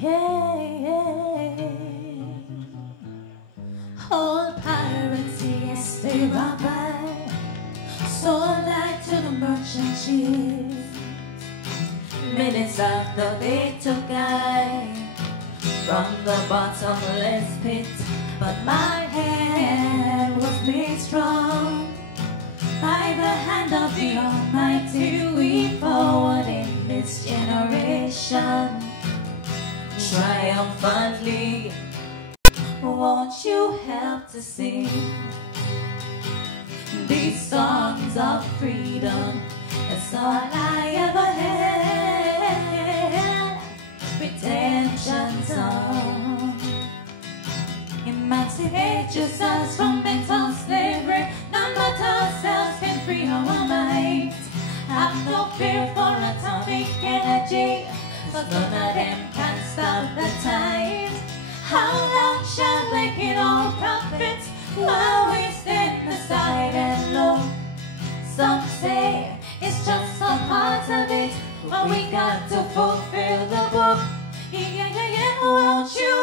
yeah. All pirates, yes, they robbed, sold out to the merchant ships. Minutes after they took I from the bottomless pit, but my hand was made strong by the hand of the Almighty. We forward in this generation triumphantly. Won't you help to sing these songs of freedom? That's all I ever had. Redemption song. Emancipate yourselves from mental slavery. None but ourselves can free our minds. Have no fear for atomic energy, 'cause none of them can stop the tide. How long shall they kill all prophets while we stand aside and look? Some say it's just a part of it, but we got to fulfill the book. Yeah, yeah, yeah, won't you